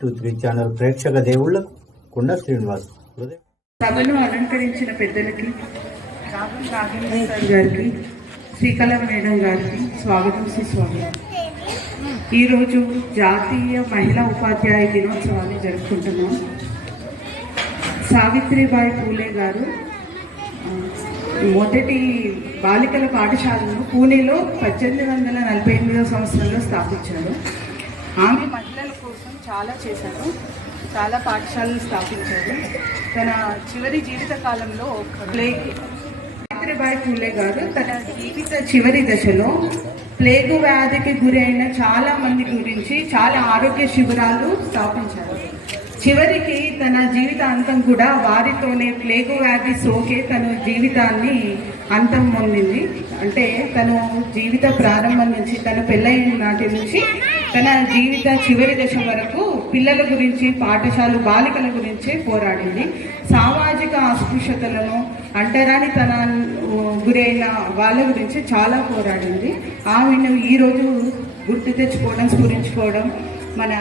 Three channel ప్రేక్షక దేవుళ్ళ కుండ శ్రీనివాస్ సభను అలంకరించిన పెద్దలకి గారికి శ్రీకళ మేడం గారికి స్వాగతం సుస్వాగతం ఈరోజు జాతీయ మహిళా ఉపాధ్యాయ దినోత్సవాన్ని జరుపుకుంటున్నాం. సావిత్రిబాయి పూలే గారు మొదటి బాలికల పాఠశాలను పూణేలో పద్దెనిమిది వందల నలభై ఎనిమిదవ సంవత్సరంలో స్థాపించారు. ఆమె చాలా చేశారు చాలా పాఠశాలను స్థాపించారు. తన చివరి జీవిత కాలంలో ప్లేగ్ సావిత్రిబాయి పూలే గారు తన జీవిత చివరి దశలో ప్లేగు వ్యాధికి గురైన చాలా మంది గురించి చాలా ఆరోగ్య శిబిరాలు స్థాపించారు. చివరికి తన జీవితాంతం కూడా వారితోనే ప్లేగు వ్యాధి సోకే తన జీవితాన్ని అంతం పొందింది. అంటే తను జీవిత ప్రారంభం నుంచి తన పెళ్ళైన నాటి నుంచి తన జీవిత చివరి దశ వరకు పిల్లల గురించి పాఠశాల బాలికల గురించే పోరాడింది. సామాజిక అస్పృశ్యతలను అంటరాని తన గురైన వాళ్ళ గురించి చాలా పోరాడింది. ఆమెను ఈరోజు గుర్తు తెచ్చుకోవడం స్ఫురించుకోవడం మన